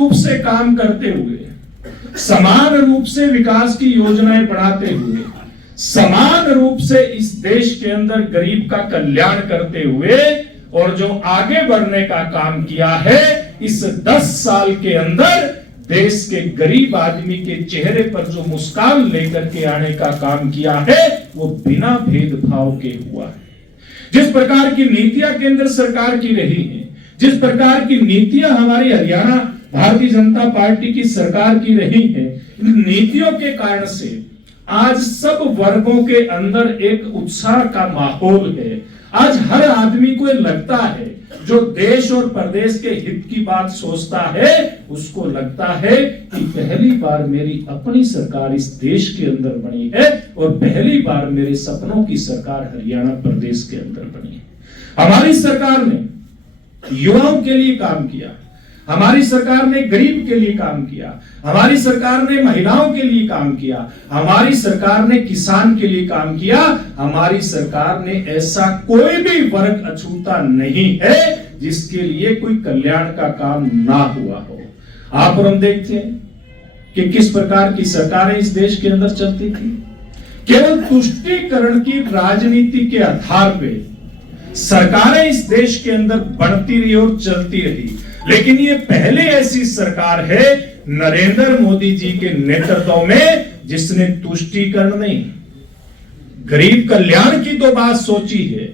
रूप से काम करते हुए, समान रूप से विकास की योजनाएं बढ़ाते हुए, समान रूप से इस देश के अंदर गरीब का कल्याण करते हुए और जो आगे बढ़ने का काम किया है, इस 10 साल के अंदर देश के गरीब आदमी के चेहरे पर जो मुस्कान लेकर के आने का काम किया है, वो बिना भेदभाव के हुआ है। जिस प्रकार की नीतियां केंद्र सरकार की रही हैं, जिस प्रकार की नीतियां हमारी हरियाणा भारतीय जनता पार्टी की सरकार की रही है, इन नीतियों के कारण से आज सब वर्गों के अंदर एक उत्साह का माहौल है। आज हर आदमी को लगता है, जो देश और प्रदेश के हित की बात सोचता है, उसको लगता है कि पहली बार मेरी अपनी सरकार इस देश के अंदर बनी है और पहली बार मेरे सपनों की सरकार हरियाणा प्रदेश के अंदर बनी है। हमारी सरकार ने युवाओं के लिए काम किया, हमारी सरकार ने गरीब के लिए काम किया, हमारी सरकार ने महिलाओं के लिए काम किया, हमारी सरकार ने किसान के लिए काम किया। हमारी सरकार ने ऐसा कोई भी वर्ग अछूता नहीं है जिसके लिए कोई कल्याण का काम ना हुआ हो। आप और हम देखते हैं कि किस प्रकार की सरकारें इस देश के अंदर चलती थी। केवल तुष्टीकरण की राजनीति के आधार पे सरकारें इस देश के अंदर बढ़ती रही और चलती रही, लेकिन ये पहले ऐसी सरकार है नरेंद्र मोदी जी के नेतृत्व में जिसने तुष्टीकरण नहीं, गरीब कल्याण की तो बात सोची है,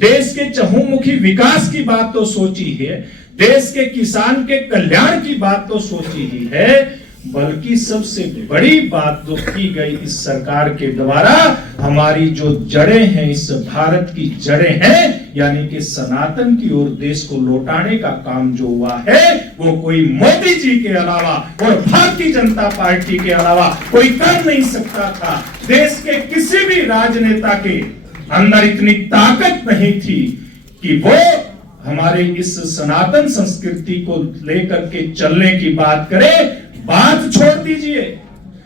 देश के चहुमुखी विकास की बात तो सोची है, देश के किसान के कल्याण की बात तो सोची ही है, बल्कि सबसे बड़ी बात जो की गई इस सरकार के द्वारा, हमारी जो जड़ें हैं, इस भारत की जड़ें हैं, यानी कि सनातन की ओर देश को लौटाने का काम जो हुआ है, वो कोई मोदी जी के अलावा और भारतीय जनता पार्टी के अलावा कोई कर नहीं सकता था। देश के किसी भी राजनेता के अंदर इतनी ताकत नहीं थी कि वो हमारे इस सनातन संस्कृति को लेकर के चलने की बात करे। बात छोड़ दीजिए,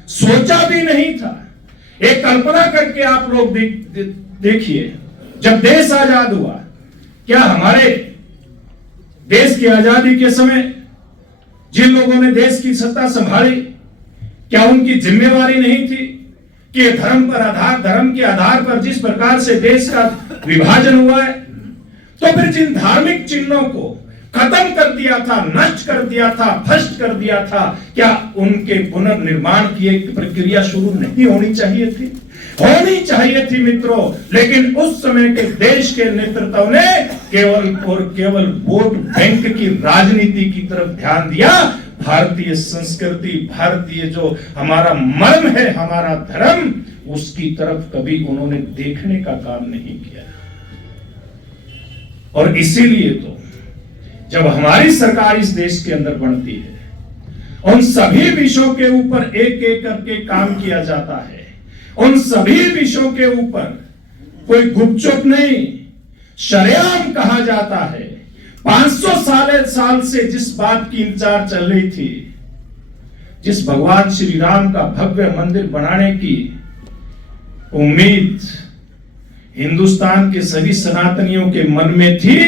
सोचा भी नहीं था। एक कल्पना करके आप लोग देखिए, जब देश आजाद हुआ, क्या हमारे देश की आजादी के समय जिन लोगों ने देश की सत्ता संभाली, क्या उनकी जिम्मेवारी नहीं थी कि धर्म के आधार पर जिस प्रकार से देश का विभाजन हुआ है, तो फिर जिन धार्मिक चिन्हों को खत्म कर दिया था, नष्ट कर दिया था, भ्रष्ट कर दिया था, क्या उनके पुनर्निर्माण की एक प्रक्रिया शुरू नहीं होनी चाहिए थी? होनी चाहिए थी मित्रों। लेकिन उस समय के देश के नेतृत्व ने केवल और केवल वोट बैंक की राजनीति की तरफ ध्यान दिया। भारतीय संस्कृति, भारतीय जो हमारा मर्म है, हमारा धर्म, उसकी तरफ कभी उन्होंने देखने का काम नहीं किया। और इसीलिए तो जब हमारी सरकार इस देश के अंदर बनती है, उन सभी विषयों के ऊपर एक एक करके काम किया जाता है। उन सभी विषयों के ऊपर कोई गुपचुप नहीं, शरेआम कहा जाता है। 500 साल से जिस बात की इंतजार चल रही थी, जिस भगवान श्री राम का भव्य मंदिर बनाने की उम्मीद हिंदुस्तान के सभी सनातनियों के मन में थी,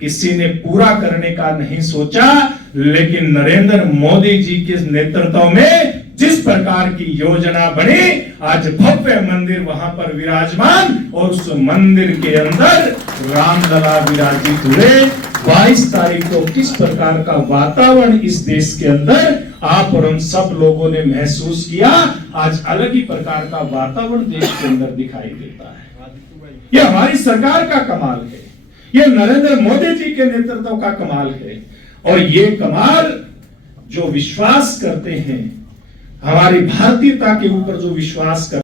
किसी ने पूरा करने का नहीं सोचा। लेकिन नरेंद्र मोदी जी के नेतृत्व में जिस प्रकार की योजना बनी, आज भव्य मंदिर वहां पर विराजमान और उस मंदिर के अंदर रामलला विराजित हुए। 22 तारीख को किस प्रकार का वातावरण इस देश के अंदर आप और हम सब लोगों ने महसूस किया, आज अलग ही प्रकार का वातावरण देश के अंदर दिखाई देता है। यह हमारी सरकार का कमाल है, यह नरेंद्र मोदी जी के नेतृत्व का कमाल है। और ये कमाल जो विश्वास करते हैं, हमारी भारतीयता के ऊपर जो विश्वास करते